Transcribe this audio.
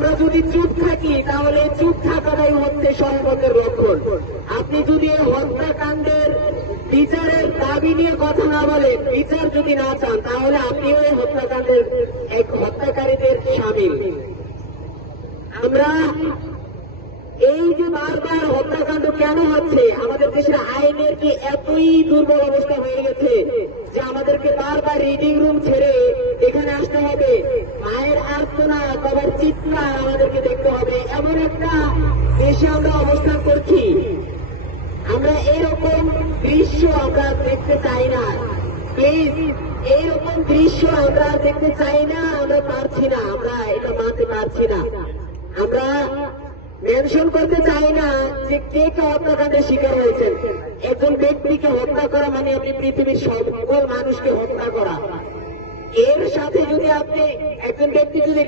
আমরা যদি চুপ থাকি তাহলে চুপ থাকাটাই হচ্ছে সম্পদের লক্ষণ। আপনি যদি এই হত্যাকাণ্ডের বিচারের দাবি নিয়ে কথা না বলেন, বিচার যদি না চান, তাহলে আপনিও এই হত্যাকাণ্ডের এক হত্যাকারীদের সামিল। আমরা এই যে বারবার হত্যাকাণ্ড কেন হচ্ছে, আমাদের দেশের আইনের কি এতই দুর্বল অবস্থা হয়ে গেছে যে আমাদেরকে বারবার রিডিং রুম ছেড়ে এখানে আসতে হবে, মায়ের আর্তনাদ বাবার চিৎকার আমাদেরকে দেখতে হবে, এমন একটা দেশে আমরা অবস্থান করছি। আমরা এরকম দৃশ্য আমরা দেখতে চাই না। প্লিজ, এইরকম দৃশ্য আমরা দেখতে চাই না, আমরা পারছি না, আমরা এটা মানতে পারছি না। আমরা মেনশন করতে চাই না যে কে কে হত্যাকাণ্ডের শিকার হয়েছেন। একজন ব্যক্তিকে হত্যা করা মানে আপনি পৃথিবীর সকল মানুষকে হত্যা করা। এর সাথে যদি আপনি একজন ব্যক্তি যদি